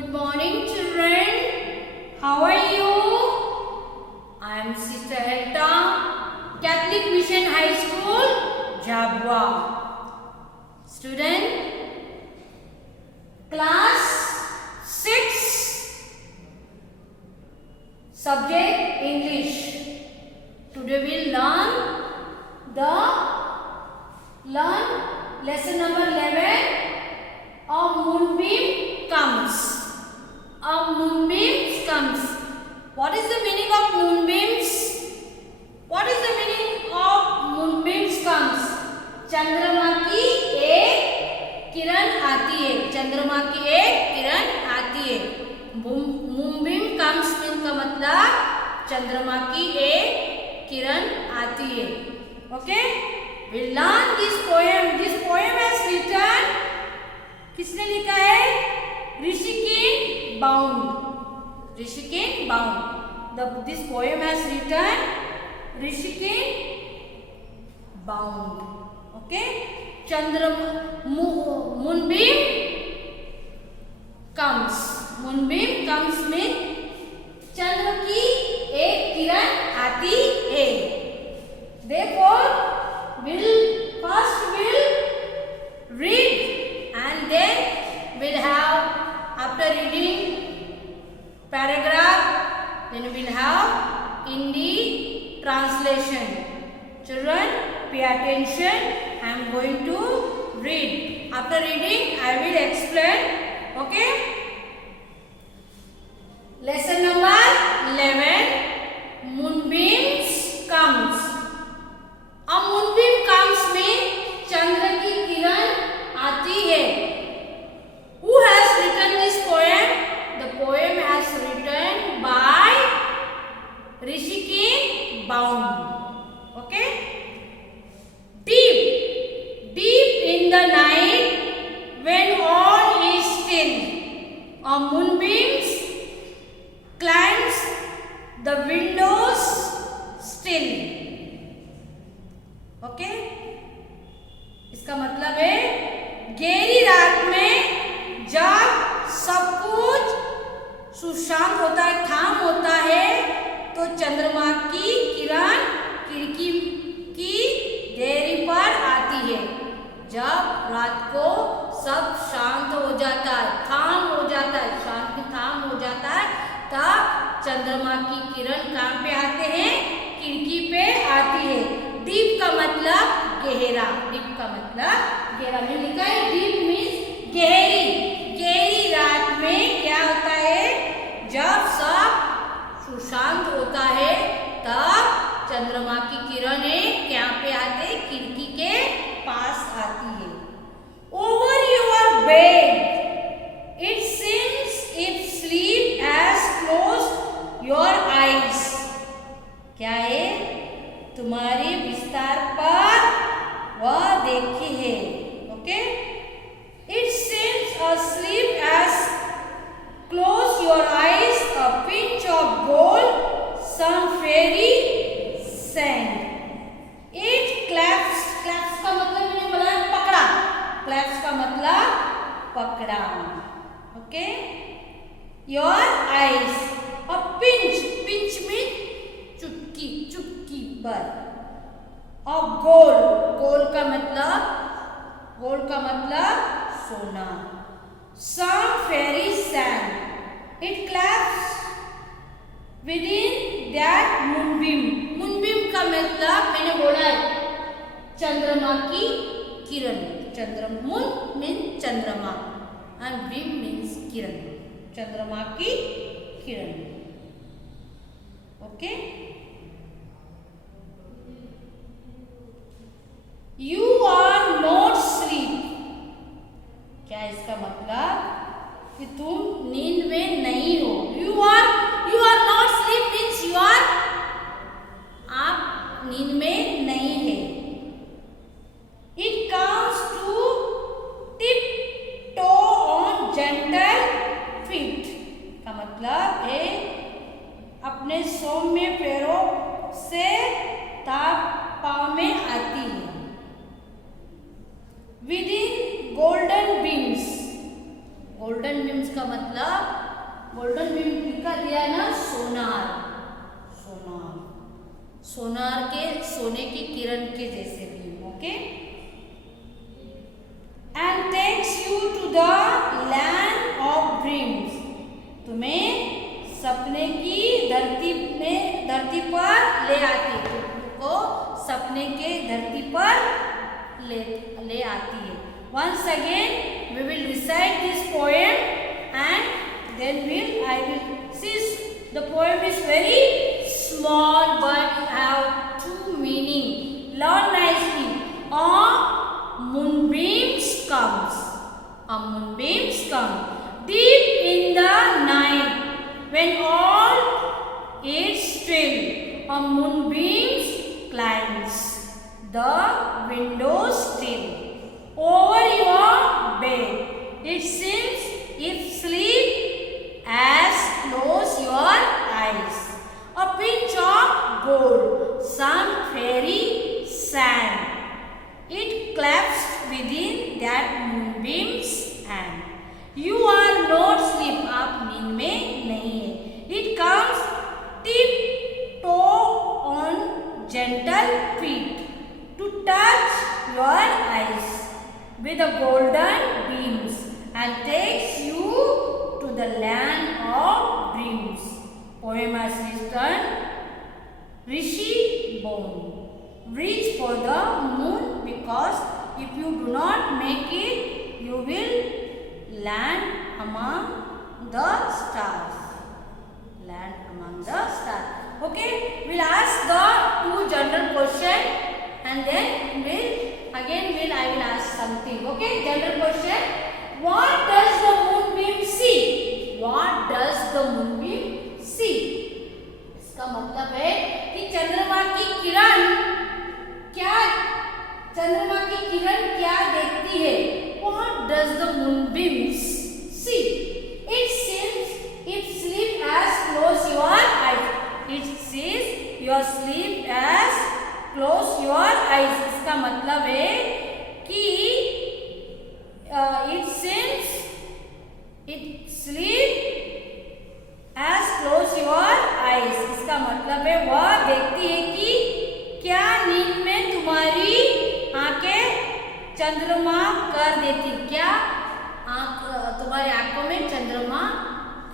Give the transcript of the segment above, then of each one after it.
Good morning, children. How are you? I am Sister Helta, Catholic Mission High School, Jhabua. Student, class 6, subject English. Today we learn lesson number 11. A moonbeam comes. A moonbeam comes. What is the meaning of moonbeams? What is the meaning of moonbeams comes? चंद्रमा की एक किरण आती है. चंद्रमा की एक किरण आती है. moonbeam comes mean का मतलब चंद्रमा की एक किरण आती है. Okay? We learn this poem. This poem has written. किसने लिखा है? Rishikesh bound. Rishikesh bound. This poem has written Rishikesh bound. Okay? moonbeam comes. Moonbeam comes mean चंद्र की एक किरण आती है. Therefore, first we'll read and then we'll have, after reading paragraph, then we'll have Hindi translation. Children, pay attention. I am going to read. After reading, I will explain. Okay? Lesson number 11. Moonbeams comes. A moonbeam comes means चंद्र की किरण आती है. Who has written this poem? The poem has written by Hrishikesh Bound. Okay? Deep in the night, when all is still, a moonbeam climbs the windows still. Okay? इसका मतलब है गहरी रात में जब सब कुछ सुशांत होता है, खाम होता है, तो चंद्रमा की किरण खिड़की की देरी पर आती है. जब रात को सब शांत हो जाता है, खाम हो जाता है, शांति खाम हो जाता है, तब चंद्रमा की किरण कहाँ पे आते हैं? खिड़की पे आती है. डीप का मतलब गहरा. डीप का मतलब गहरा में लिखा है. डीप मीन्स गहरी रात में क्या होता है? जब सब सुशांत होता है, तब चंद्रमा की किरणें क्या पे आते? खिड़की के पास आती है. Over your bed it seems if sleep has closed your eyes. क्या है? तुम्हारे बिस्तर पर वह देखी है. Okay? It seems asleep as close your eyes, a pinch of gold, some fairy sand. It claps का मतलब मैंने बोला पकड़ा. claps का मतलब पकड़ा. Okay? your eyes, a pinch means चुटकी पर. और गोल्ड का मतलब सोना. some fairy sand. it claps within that moonbeam. moonbeam का मतलब मैंने बोला है चंद्रमा की किरण. moon means चंद्रमा and beam means किरण. चंद्रमा की किरण. Okay? You are not asleep. क्या इसका मतलब? कि तुम नींद में नहीं हो. You are not asleep means you are, आप नींद में नहीं है. It comes to tiptoe on gentle feet. का मतलब है अपने सौम्य पैरों से पाँव में आती है. Within golden beams. Golden beams का मतलब, गोल्डन बीम लिखा दिया ना, सोनार, सोनार, सोनार के सोने की किरण के जैसे बीम। Okay, and takes you to the land of dreams, तुम्हें सपने की धरती पर ले आती है, तुमको सपने के धरती पर ले आती है। Once again we will recite this poem and then I will see, the poem is very small but have two meaning. Learn nicely. A moonbeams comes. A moonbeams come deep in the night when all is still. A moonbeams climbs the window still over your bed. It seems if sleep has closed your eyes. A pinch of gold, some fairy sand. It claps within that moonbeam's hand. You are not sleep, आप नींद में नहीं है. It comes tiptoe on gentle feet to touch your eyes with the golden beams and takes you to the land of dreams. Poem has written Rishi Bone. Reach for the moon, because if you do not make it, you will land among the stars. Land among the stars. Okay, we'll ask the two general questions and then I will ask something. Okay, general question. What does the moonbeam see? What does the moonbeam see? इसका मतलब है कि चंद्रमा की किरण क्या देखती है? What does the moonbeam see? It seems if sleep has closed your eyes. It sees your sleep as close your eyes. इसका मतलब है कि it seems it sleep as close your eyes. इसका मतलब है वह देखती है कि क्या नींद में तुम्हारी आंखें चंद्रमा कर देती, क्या तुम्हारी आंखों में चंद्रमा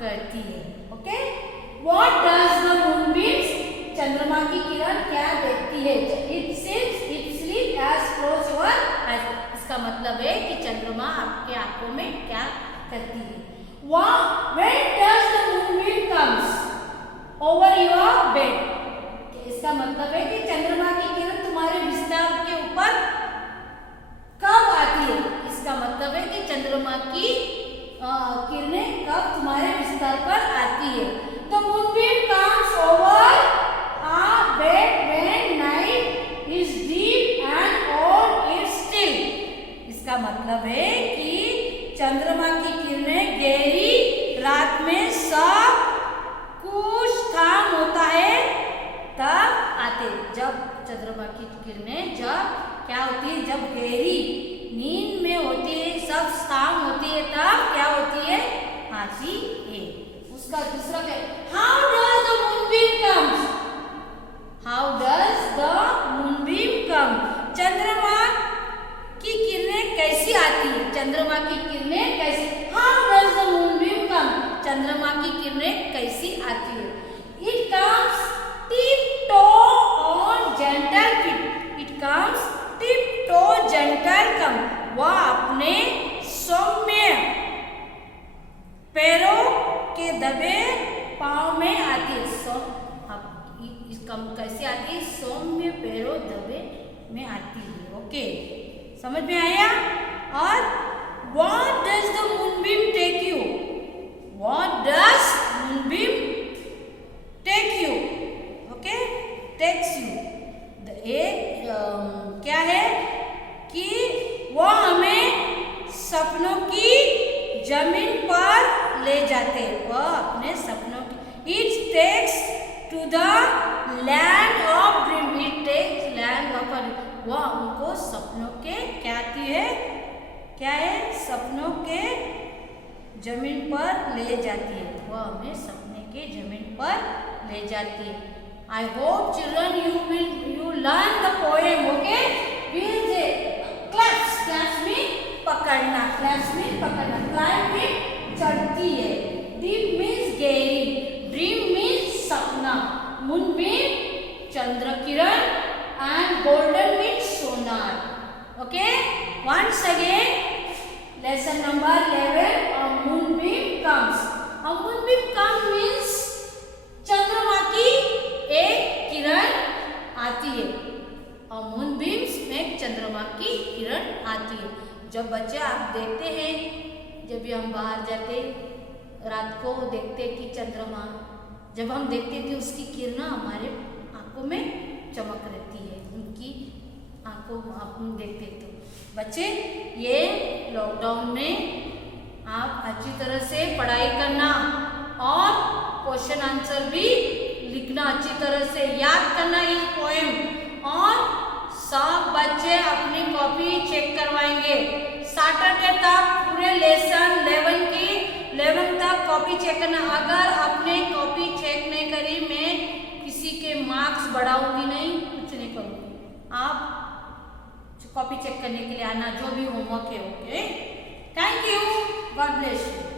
करती है। Okay, What does the moonbeams? चंद्रमा की किरण क्या देखती है? It seems it sleep as close your eyes. इसका मतलब है कि चंद्रमा आपके आंखों में क्या करती है। When does the moonbeam comes over your bed? इसका मतलब है कि चंद्रमा की किरण तुम्हारे बिस्तर के ऊपर कब आती है? इसका मतलब है कि चंद्रमा की किरणें कब तुम्हारे बिस्तर पर आती है। The moonbeam comes over a bed when night is deep and all is still. इसका मतलब है कि चंद्रमा की किरणें गहरी रात में सब कुछ थाम होता है तब आते। जब चंद्रमा की किरणें जब क्या होती है? जब गहरी नींद में होती है, सब शाम होती है, तब क्या होती है? आती है। उसका दूसरा क्या? How does the moonbeam comes? How does the moonbeam come? चंद्रमा की किरणें कैसी आती है? चंद्रमा की किरणें कैसी? How does the moonbeam come? चंद्रमा की किरणें कैसी आती है? It comes tiptoe on gentle feet. It comes tiptoe gentle come. वह अपने सौम्य पैरों के दबे पाँव में आती है। कैसे आती है? सौम्य पैरों दबे में आती है। ओके, समझ में आया? और what does the moonbeam take you? What does moonbeam take you? Okay, takes you. क्या है कि वह हमें सपनों की जमीन पर ले जाते हैं। वह अपने सपनों की It takes to the land of dream. It takes land of dream. वह उनको सपनों के क्या आती है? क्या है? सपनों के जमीन पर ले जाती है, वह हमें सपने के जमीन पर ले जाती है। I hope children you learn the poem. Okay, clasp में पकड़ना, क्लैप्स में पकड़ना, क्लाइंब में चढ़ती है, डीप मीन्स गहरी, ड्रीम मीन्स सपना, मूनबीम चंद्र किरण एंड गोल्डन मीन्स सोनार। Okay, once again lesson number 11, a moonbeam comes. A moonbeam comes means चंद्रमा की एक किरण आती है। A moonbeams में चंद्रमा की किरण आती है। जब बच्चे आप देखते हैं, जब भी हम बाहर जाते रात को देखते कि चंद्रमा, जब हम देखते थे उसकी किरणें हमारे आंखों में चमक रहती है, उनकी आंखों आप देखते तो बच्चे ये लॉकडाउन में आप अच्छी तरह से पढ़ाई करना और क्वेश्चन आंसर भी लिखना, अच्छी तरह से याद करना इस पोएम। और सब बच्चे अपनी कॉपी चेक करवाएंगे सैटरडे तक, पूरे लेसन 11 तक कॉपी चेक करना। अगर आपने कॉपी चेक नहीं करी, मैं किसी के मार्क्स बढ़ाऊंगी नहीं, कुछ नहीं करूंगी। आप कॉपी चेक करने के लिए आना, जो भी होमवर्क है। Okay, thank you, God bless you.